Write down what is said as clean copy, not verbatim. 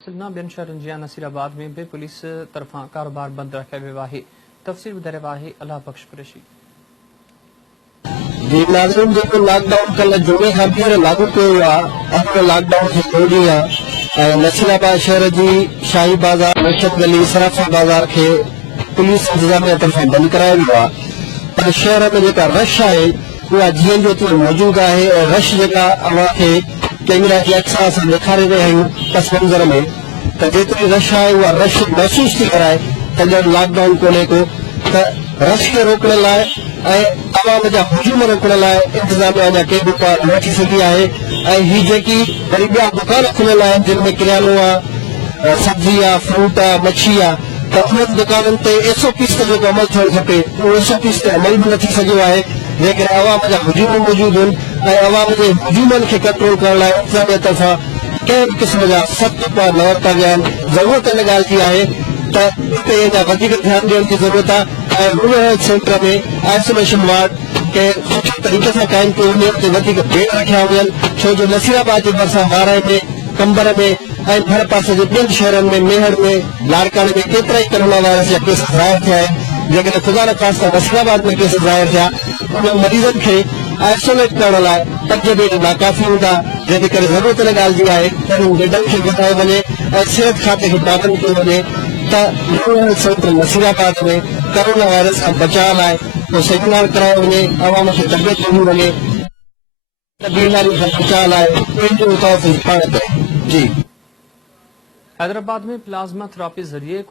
सिलना बिन शहरंजिया नसीराबाद में भी पुलिस तरफा कारोबार बंद रखे वियो आहे। तफ़सील ॿुधाए आहे अला बख्श कुरैशी। जी नाज़रीन, जेको लॉकडाउन कल जुमे खां ॿीहर लागू कयो आहे, लॉकडाउन खे तोड़ी आहे। नसीराबाद शहर जी शाही बाज़ार, मशहद गली, सराफा बाज़ार खे पुलिस इंतजामिया तरफ़ां बंद करायो वियो आहे। पर शहर में जेका रश आहे उहा जीअं जो तीअं मौजूद आहे। रश जेका अवां खे कैमरा जे अक्सा असां ॾेखारे रहिया आहियूं पस मंज़र में, त जेतिरी रश आहे उहा रश महसूस थी कराए त ॼण लॉकडाउन कोन्हे को। त रश खे रोकण लाइ ऐं अवाम जा हुजूम रोकण लाइ इंतजामिया अञा के बि उपाय वठी सघी आहे। ऐं ही जेकी वरी ॿिया दुकान खुलियल आहिनि जिन में किरानो आहे, सब्जी आहे, फ्रूट आहे, मच्छी आहे, त उन्हनि दुकाननि ते SOPs ते जेको अमल थियणु खपे उहो SOPs ते अमल बि न थी सघियो आहे। जेकॾहिं अवाम जा हुजूम मौजूद आहिनि ऐं अवाम जे हुजूमनि खे कंट्रोल करण लाइ इंतजामिया तरफ़ां कंहिं बि क़िस्म जा सख़्त उपाय न वरिता विया आहिनि। ज़रूरत इन ॻाल्हि जी आहे त हिते अञा वधीक ध्यानु ॾियण जी ज़रूरत आहे ऐं रूरल हेल्थ सेंटर में आइसोलेशन वार्ड के सुठे तरीक़े सां क़ाइमु कयो वञे, उते वधीक बेड रखिया वञनि। छो जो नसीराबाद जे भरिसां वाराए में, कंबर में ऐं भर पासे जे ॿियनि शहरनि में, मेहर में, लाड़काने में केतिरा ई कोरोना वायरस जा केस ज़ाहिर थिया आहिनि। जेकॾहिं ख़ुदा न ख़ासिता नसीराबाद में केस ज़ाहिर थिया, उन मरीज़नि खे आइसोलेट करण लाइ 5 बेड नाकाफ़ी हूंदा, जंहिंजे करे ज़रूरत इन ॻाल्हि जी आहे त उन बेडनि खे वधायो वञे ऐं सिहत खाते खे पाबंद कयो वञे त रूरल हेल्थ सेंटर नसीराबाद में कोरोना वायरस खां बचाव लाइ को सेमिनार करायो वञे, अवाम खे तबियत ॾिनी वञे त बीमारी खां बचाव लाइ पंहिंजो तौफ़ पाण कयो। जी हैदराबाद में प्लाज्मा थेरेपी जरिए